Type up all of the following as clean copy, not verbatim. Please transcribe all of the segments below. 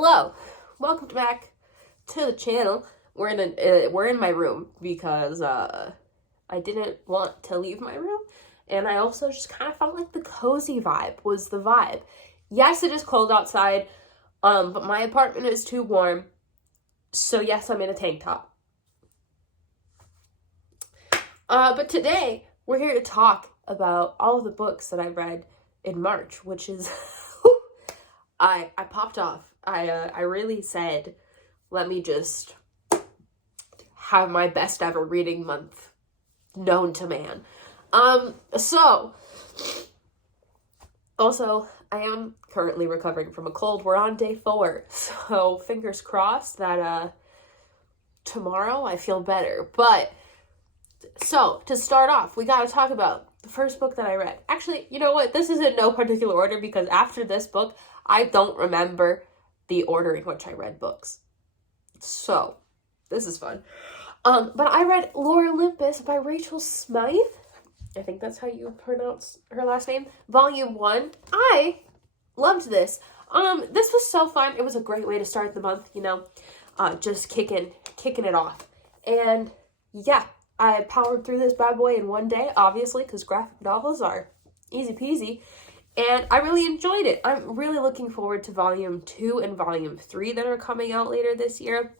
Hello, welcome back to the channel. We're in my room because I didn't want to leave my room, and I also just kind of felt like the cozy vibe was the vibe. Yes, it is cold outside, but my apartment is too warm, so yes, I'm in a tank top. But today we're here to talk about all of the books that I read in March, which is I popped off. I really said, let me just have my best ever reading month known to man. So, also, I am currently recovering from a cold. We're on day 4, so fingers crossed that, tomorrow I feel better. But, so, to start off, we gotta talk about the first book that I read. Actually, you know what? This is in no particular order because after this book, I don't remember the order in which I read books. So, this is fun. But I read Olympus by Rachel Smythe. I think that's how you pronounce her last name. Volume 1. I loved this. This was so fun. It was a great way to start the month, you know, just kicking it off. And yeah, I powered through this bad boy in one day, obviously, because graphic novels are easy peasy. And I really enjoyed it. I'm really looking forward to Volume 2 and Volume 3 that are coming out later this year.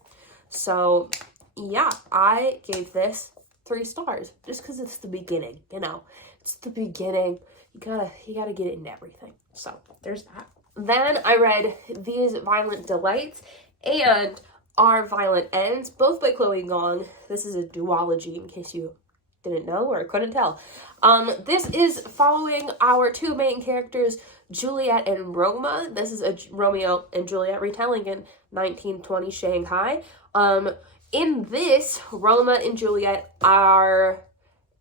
So, yeah, I gave this 3 stars just because it's the beginning, you know. It's the beginning. You gotta get it in everything. So, there's that. Then I read These Violent Delights and Our Violent Ends, both by Chloe Gong. This is a duology, in case you didn't know or couldn't tell. This is following our 2 main characters, Juliet and Roma. This is a Romeo and Juliet retelling in 1920 Shanghai. In this, Roma and Juliet are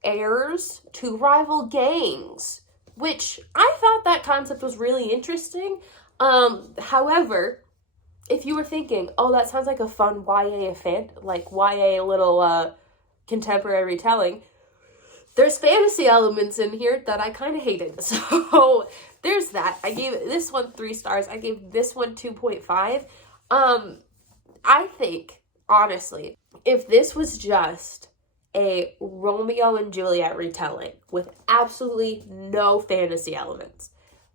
heirs to rival gangs, which I thought that concept was really interesting. However, if you were thinking, oh, that sounds like a fun YA little contemporary retelling, there's fantasy elements in here that I kind of hated. So there's that. I gave this one 3 stars. I gave this one 2.5. I think, honestly, if this was just a Romeo and Juliet retelling with absolutely no fantasy elements,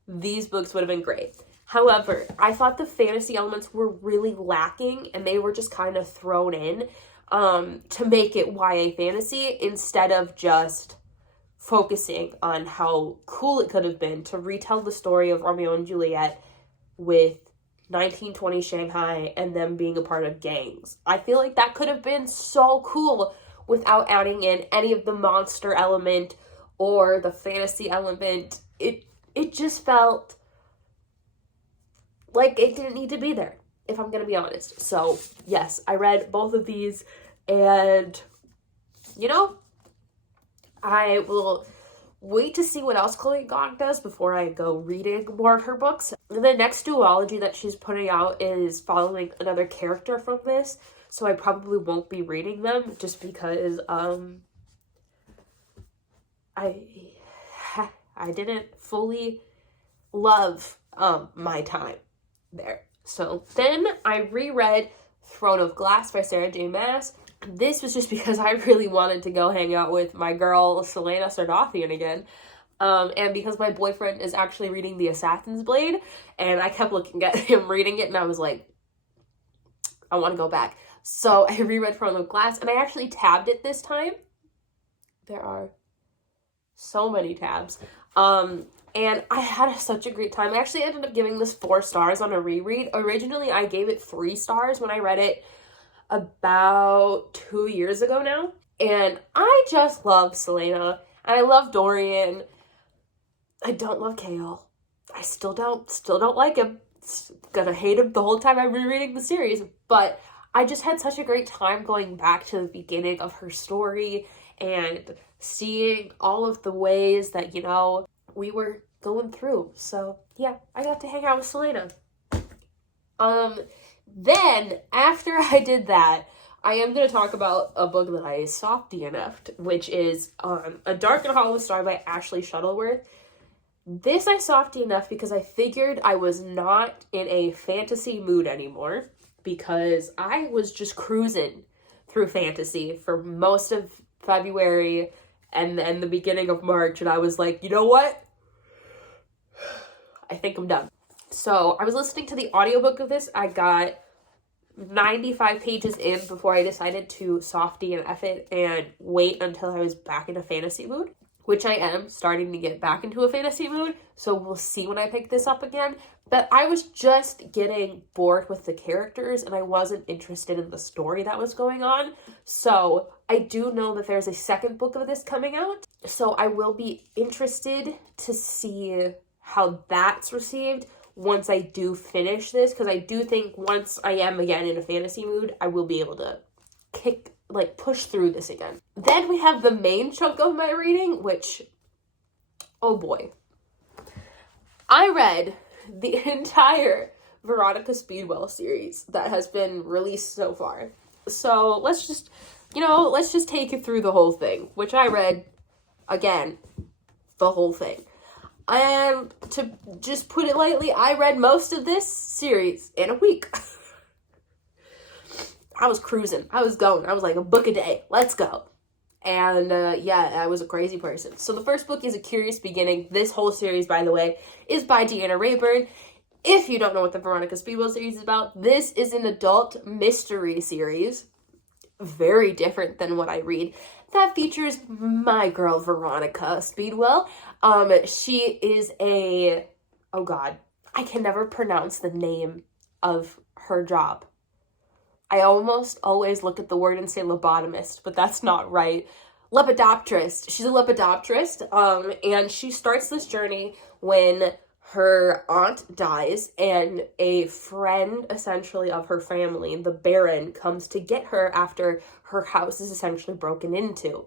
these books would have been great. However, I thought the fantasy elements were really lacking and they were just kind of thrown in to make it YA fantasy instead of just focusing on how cool it could have been to retell the story of Romeo and Juliet with 1920 Shanghai and them being a part of gangs. I feel like that could have been so cool without adding in any of the monster element or the fantasy element. It just felt like it didn't need to be there, if I'm gonna be honest. So, yes, I read both of these, and, you know, I will wait to see what else Chloe Gong does before I go reading more of her books. The next duology that she's putting out is following another character from this, so I probably won't be reading them just because, I didn't fully love, my time there. So then I reread Throne of Glass by Sarah J. Maas. This was just because I really wanted to go hang out with my girl Selena Sardathian again. And because my boyfriend is actually reading The Assassin's Blade, and I kept looking at him reading it, and I was like, I want to go back. So I reread Throne of Glass, and I actually tabbed it this time. There are so many tabs. And I had such a great time. I actually ended up giving this 4 stars on a reread. Originally, I gave it 3 stars when I read it about 2 years ago now. And I just love Selena. And I love Dorian. I don't love Kale. I still don't like him. Gonna hate him the whole time I'm rereading the series. But I just had such a great time going back to the beginning of her story and seeing all of the ways that, you know, we were going through. So, yeah, I got to hang out with Selena. Then, after I did that, I am going to talk about a book that I soft DNF'd, which is A Dark and Hollow Star by Ashley Shuttleworth. This I softy enough because I figured I was not in a fantasy mood anymore, because I was just cruising through fantasy for most of February and the beginning of March, and I was like, you know what? I think I'm done. So I was listening to the audiobook of this. I got 95 pages in before I decided to softy and F it and wait until I was back in a fantasy mood, which I am starting to get back into a fantasy mood. So we'll see when I pick this up again. But I was just getting bored with the characters and I wasn't interested in the story that was going on. So I do know that there's a second book of this coming out. So I will be interested to see how that's received once I do finish this, because I do think once I am again in a fantasy mood, I will be able to push through this again. Then we have the main chunk of my reading, which, oh boy. I read the entire Veronica Speedwell series that has been released so far. So let's just take you through the whole thing, which I read, again, the whole thing. And to just put it lightly, I read most of this series in a week. I was cruising. I was going. I was like, a book a day. Let's go. And I was a crazy person. So the first book is A Curious Beginning. This whole series, by the way, is by Deanna Raybourn. If you don't know what the Veronica Speedwell series is about, this is an adult mystery series. Very different than what I read. That features my girl Veronica Speedwell. She is oh god, I can never pronounce the name of her job. I almost always look at the word and say lobotomist, but that's not right. Lepidopterist. She's a lepidopterist, and she starts this journey when her aunt dies, and a friend, essentially, of her family, the Baron, comes to get her after her house is essentially broken into.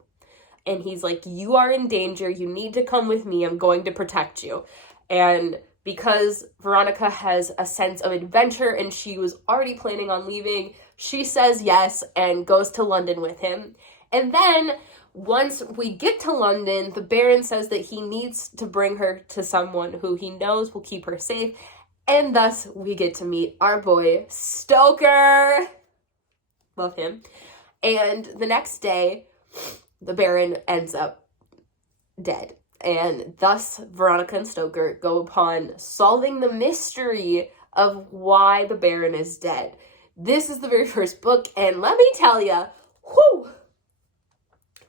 And he's like, you are in danger, you need to come with me, I'm going to protect you. And because Veronica has a sense of adventure and she was already planning on leaving, she says yes and goes to London with him. And then once we get to London, the Baron says that he needs to bring her to someone who he knows will keep her safe. And thus we get to meet our boy Stoker. Love him. And the next day, the Baron ends up dead. And thus Veronica and Stoker go upon solving the mystery of why the Baron is dead. This is the very first book, and let me tell ya, whew,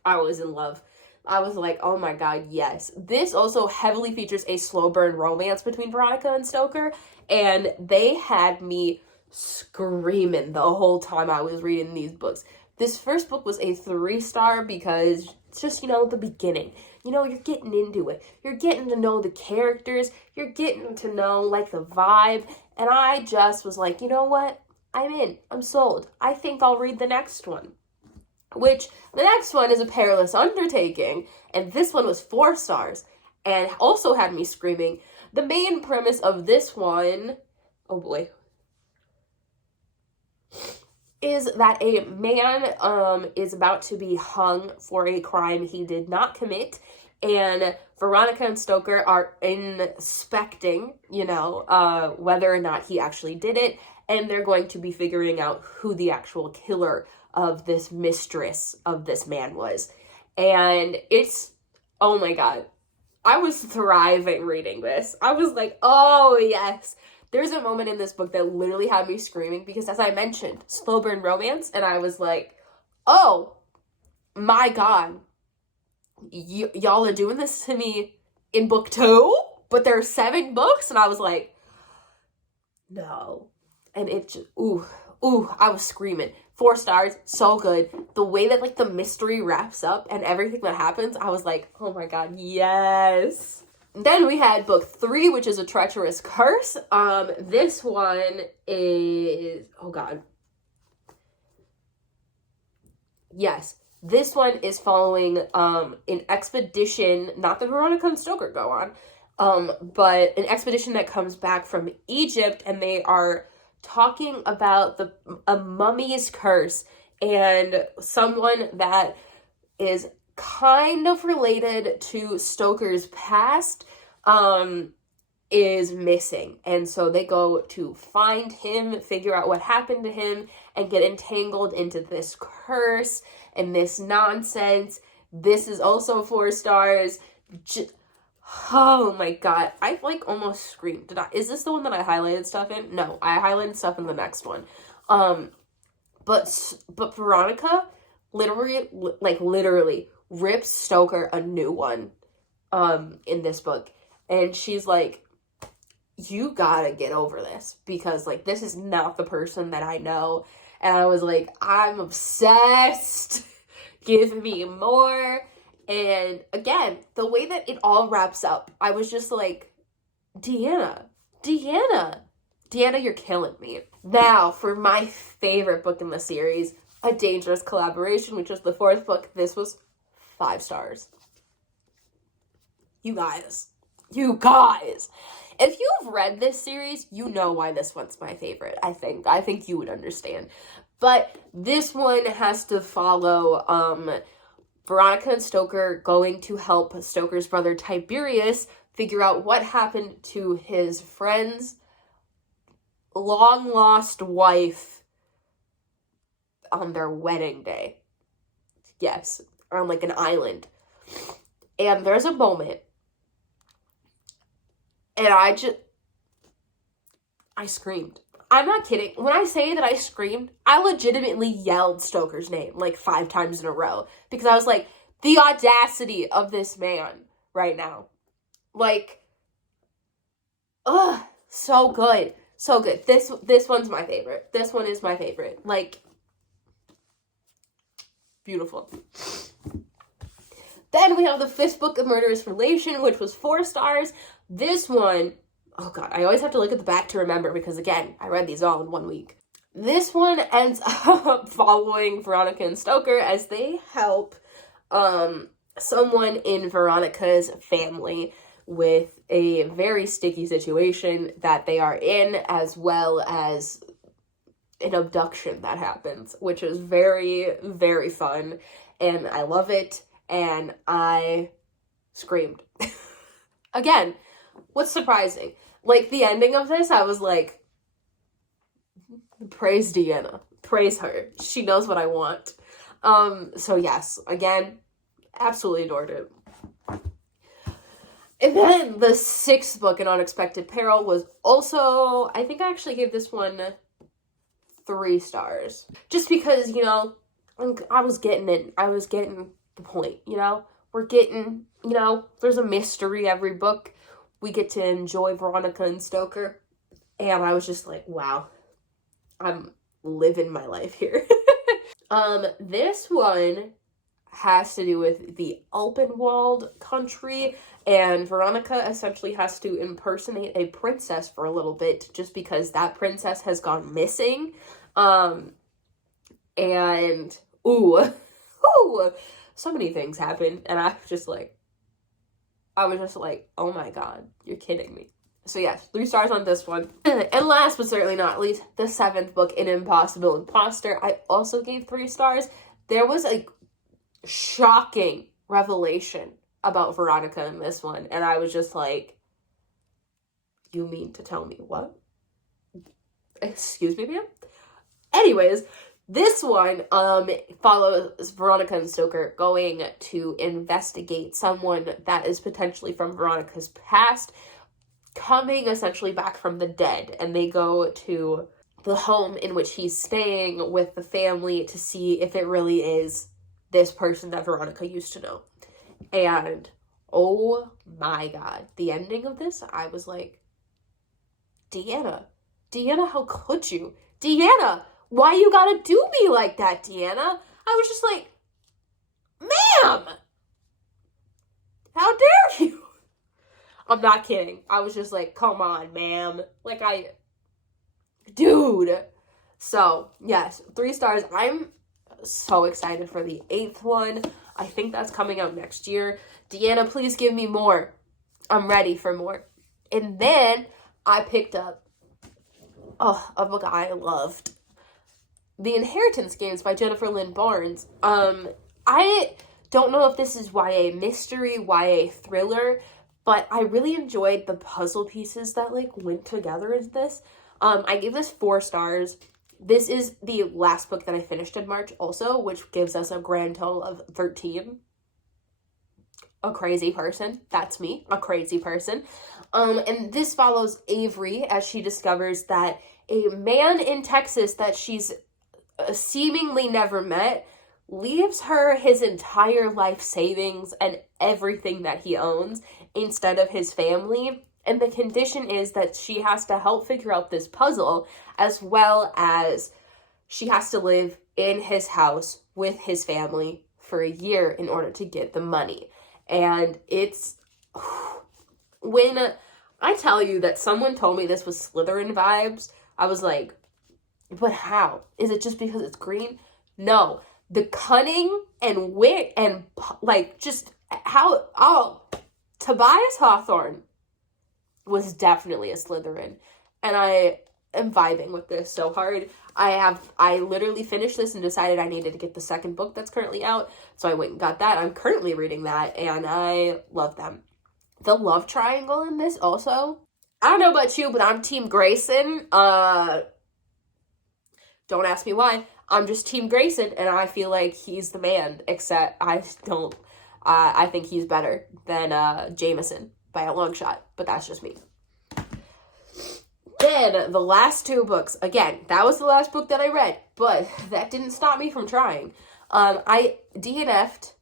I was in love. I was like, oh my god, yes. This also heavily features a slow burn romance between Veronica and Stoker, and they had me screaming the whole time I was reading these books. This first book was a 3-star because it's just, the beginning. You're getting into it. You're getting to know the characters. You're getting to know, the vibe. And I just was like, you know what? I'm in. I'm sold. I think I'll read the next one. Which, the next one is A Perilous Undertaking. And this one was 4 stars. And also had me screaming. The main premise of this one, oh boy, is that a man is about to be hung for a crime he did not commit, and Veronica and Stoker are inspecting, whether or not he actually did it, and they're going to be figuring out who the actual killer of this mistress of this man was. And it's, oh my god, I was thriving reading this. I was like, oh yes. There's a moment in this book that literally had me screaming because, as I mentioned, slow burn romance, and I was like, oh my god, y'all are doing this to me in book 2? But there are 7 books? And I was like, no. And it just, I was screaming. 4 stars, so good. The way that, the mystery wraps up and everything that happens, I was like, oh my god, yes. Then we had book 3, which is A Treacherous Curse. This one is, oh god. Yes, this one is following an expedition, not that Veronica and Stoker go on, but an expedition that comes back from Egypt, and they are talking about a mummy's curse, and someone that is kind of related to Stoker's past is missing. And so they go to find him, figure out what happened to him, and get entangled into this curse and this nonsense. This is also 4 stars. Oh my god. I like almost screamed. Is this the one that I highlighted stuff in? No, I highlighted stuff in the next one. But Veronica literally rips Stoker a new one in this book. And she's like, you gotta get over this, because like this is not the person that I know. And I was like, I'm obsessed. Give me more. And again, the way that it all wraps up, I was just like, Deanna, you're killing me. Now, for my favorite book in the series, A Dangerous Collaboration, which was the 4th book. This was 5 stars. You guys. If you've read this series, you know why this one's my favorite, I think. I think you would understand. But this one has to follow Veronica and Stoker going to help Stoker's brother Tiberius figure out what happened to his friend's long-lost wife on their wedding day. Yes, on like an island. And there's a moment, and I screamed. I'm not kidding. When I say that I screamed, I legitimately yelled Stoker's name like 5 times in a row, because I was like, the audacity of this man right now. Like, ugh, so good. So good. This one's my favorite. This one is my favorite. Like, beautiful. Then we have the 5th book of Murderous Relation, which was 4 stars. This one, oh god, I always have to look at the back to remember, because again, I read these all in 1 week. This one ends up following Veronica and Stoker as they help someone in Veronica's family with a very sticky situation that they are in, as well as an abduction that happens, which is very, very fun, and I love it, and I screamed. Again, what's surprising? Like, the ending of this, I was like, praise Deanna. Praise her. She knows what I want. So yes, again, absolutely adored it. And then the 6th book, An Unexpected Peril, was also, I think I actually gave this one 3 stars. Just because, you know, I was getting it. I was getting the point, you know? We're getting, you know, there's a mystery every book. We get to enjoy Veronica and Stoker. And I was just like, wow, I'm living my life here. This one has to do with the Alpenwald country, and Veronica essentially has to impersonate a princess for a little bit, just because that princess has gone missing. And so many things happened, and I was just like, oh my god, you're kidding me. So yes, 3 stars on this one. And last but certainly not least, the 7th book, An Impossible Imposter, I also gave 3 stars. There was a shocking revelation about Veronica in this one, and I was just like, you mean to tell me what? Excuse me, ma'am? Anyways, this one follows Veronica and Stoker going to investigate someone that is potentially from Veronica's past, coming essentially back from the dead, and they go to the home in which he's staying with the family to see if it really is this person that Veronica used to know. And oh my god, the ending of this, I was like, Deanna, how could you? Deanna, why you gotta do me like that, Deanna? I was just like, ma'am, how dare you? I'm not kidding. I was just like, come on, ma'am. Like, dude. So, yes, 3 stars. I'm so excited for the 8th one. I think that's coming out next year. Deanna, please give me more. I'm ready for more. And then I picked up a book I loved, The Inheritance Games by Jennifer Lynn Barnes. I don't know if this is YA mystery, YA thriller, but I really enjoyed the puzzle pieces that, like, went together in this. I gave this 4 stars. This is the last book that I finished in March also, which gives us a grand total of 13. A crazy person. That's me. A crazy person. And this follows Avery as she discovers that a man in Texas that she's seemingly never met leaves her his entire life savings and everything that he owns instead of his family. And the condition is that she has to help figure out this puzzle, as well as she has to live in his house with his family for a year in order to get the money. And it's, when I tell you that someone told me this was Slytherin vibes, I was like, but how? Is it just because it's green? No. The cunning and wit and, like, just how, Tobias Hawthorne was definitely a Slytherin. And I am vibing with this so hard. I literally finished this and decided I needed to get the second book that's currently out. So I went and got that. I'm currently reading that, and I love them. The love triangle in this also. I don't know about you, but I'm Team Grayson. Don't ask me why. I'm just Team Grayson, and I feel like he's the man, except I think he's better than Jameson by a long shot, but that's just me. Then, the last 2 books. Again, that was the last book that I read, but that didn't stop me from trying. I DNF'd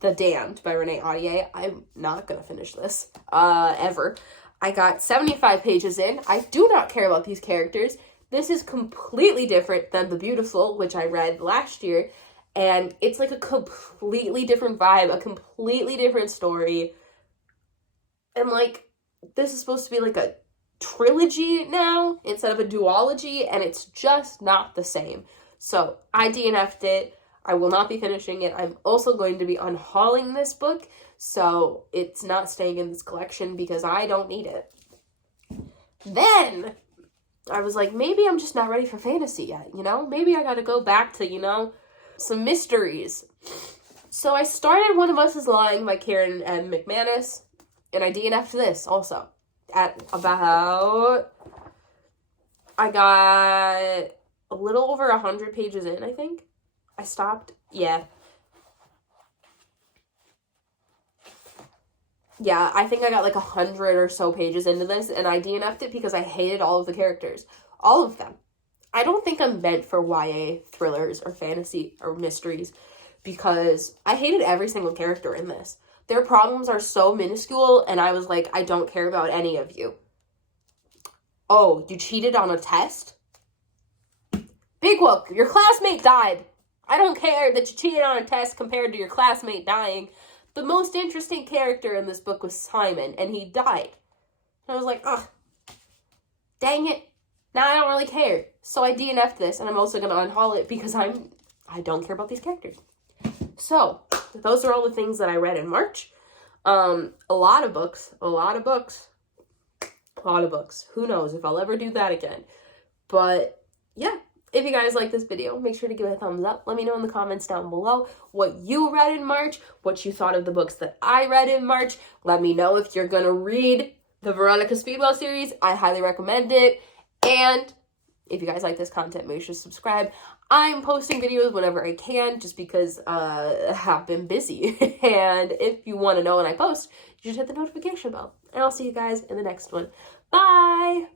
The Damned by Reneé Ahdieh. I'm not gonna finish this, ever. I got 75 pages in. I do not care about these characters. This is completely different than The Beautiful, which I read last year, and it's like a completely different vibe, a completely different story. And, like, this is supposed to be like a trilogy now instead of a duology, and it's just not the same. So I DNF'd it. I will not be finishing it. I'm also going to be unhauling this book, so it's not staying in this collection because I don't need it. Then I was like, maybe I'm just not ready for fantasy yet, you know? Maybe I gotta go back to, you know, some mysteries. So I started One of Us is Lying by Karen and McManus, and I DNF'd this also. At about, I got a little over 100 pages in, I think. I stopped. Yeah, I think I got like 100 or so pages into this, and I DNF'd it because I hated all of the characters. All of them. I don't think I'm meant for YA thrillers or fantasy or mysteries because I hated every single character in this. Their problems are so minuscule, and I was like, I don't care about any of you. Oh, you cheated on a test? Big whoop, your classmate died. I don't care that you cheated on a test compared to your classmate dying. The most interesting character in this book was Simon, and he died. And I was like, ugh, dang it. Now I don't really care. So I DNF'd this, and I'm also going to unhaul it because I don't care about these characters. So, those are all the things that I read in March. A lot of books. Who knows if I'll ever do that again. But, yeah. If you guys like this video, make sure to give it a thumbs up. Let me know in the comments down below what you read in March, what you thought of the books that I read in March. Let me know if you're going to read the Veronica Speedwell series. I highly recommend it. And if you guys like this content, make sure to subscribe. I'm posting videos whenever I can just because I've been busy. And if you want to know when I post, you just hit the notification bell. And I'll see you guys in the next one. Bye!